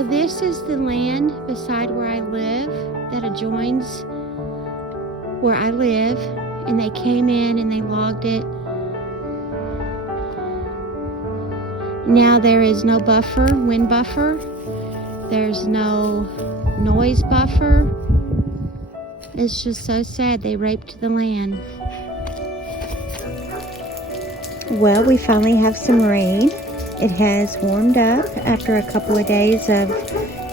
So this is the land beside where I live that adjoins where I live, and they came in and they logged it. Now there is no buffer, wind buffer. There's no noise buffer. It's just so sad. They raped the land. Well, we finally have some rain. It has warmed up after a couple of days of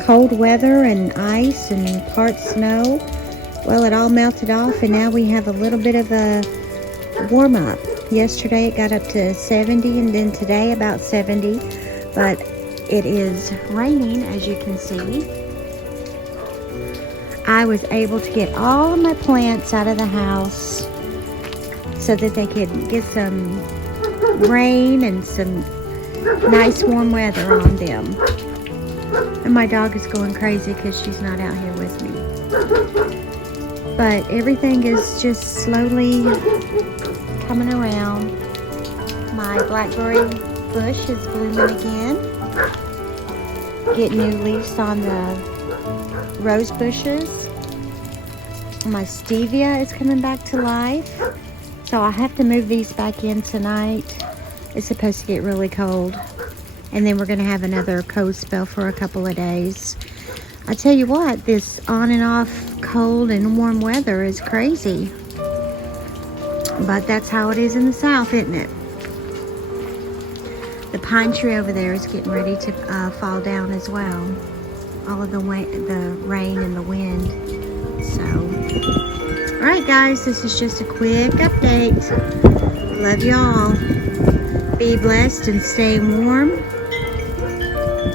cold weather and ice and part snow. Well, it all melted off, and now we have a little bit of a warm up. Yesterday it got up to 70, and then today about 70, but it is raining, as you can see. I was able to get all of my plants out of the house so that they could get some rain and some nice warm weather on them. And my dog is going crazy because she's not out here with me. But everything is just slowly coming around. My blackberry bush is blooming again. Getting new leaves on the rose bushes. My stevia is coming back to life. So I have to move these back in tonight. It's supposed to get really cold. And then we're going to have another cold spell for a couple of days. I tell you what, this on and off cold and warm weather is crazy. But that's how it is in the south, isn't it? The pine tree over there is getting ready to fall down as well. All of the rain and the wind. So, alright guys, this is just a quick update. Love y'all. Be blessed and stay warm.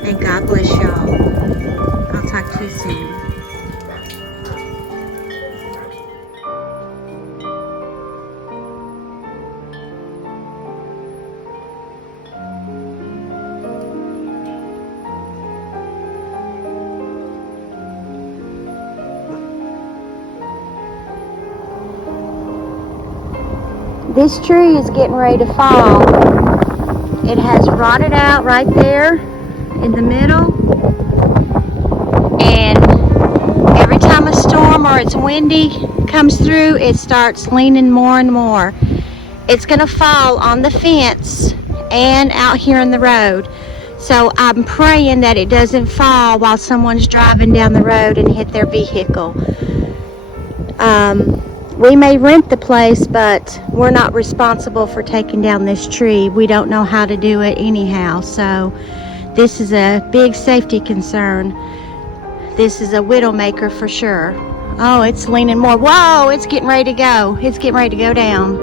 And God bless y'all. I'll talk to you soon. This tree is getting ready to fall. It has rotted out right there in the middle. And every time a storm or it's windy comes through, it starts leaning more and more. It's going to fall on the fence and out here in the road. So I'm praying that it doesn't fall while someone's driving down the road and hit their vehicle. We may rent the place, but we're not responsible for taking down this tree. We don't know how to do it anyhow, so this is a big safety concern. This is a widowmaker for sure. Oh, it's leaning more. Whoa, it's getting ready to go. It's getting ready to go down.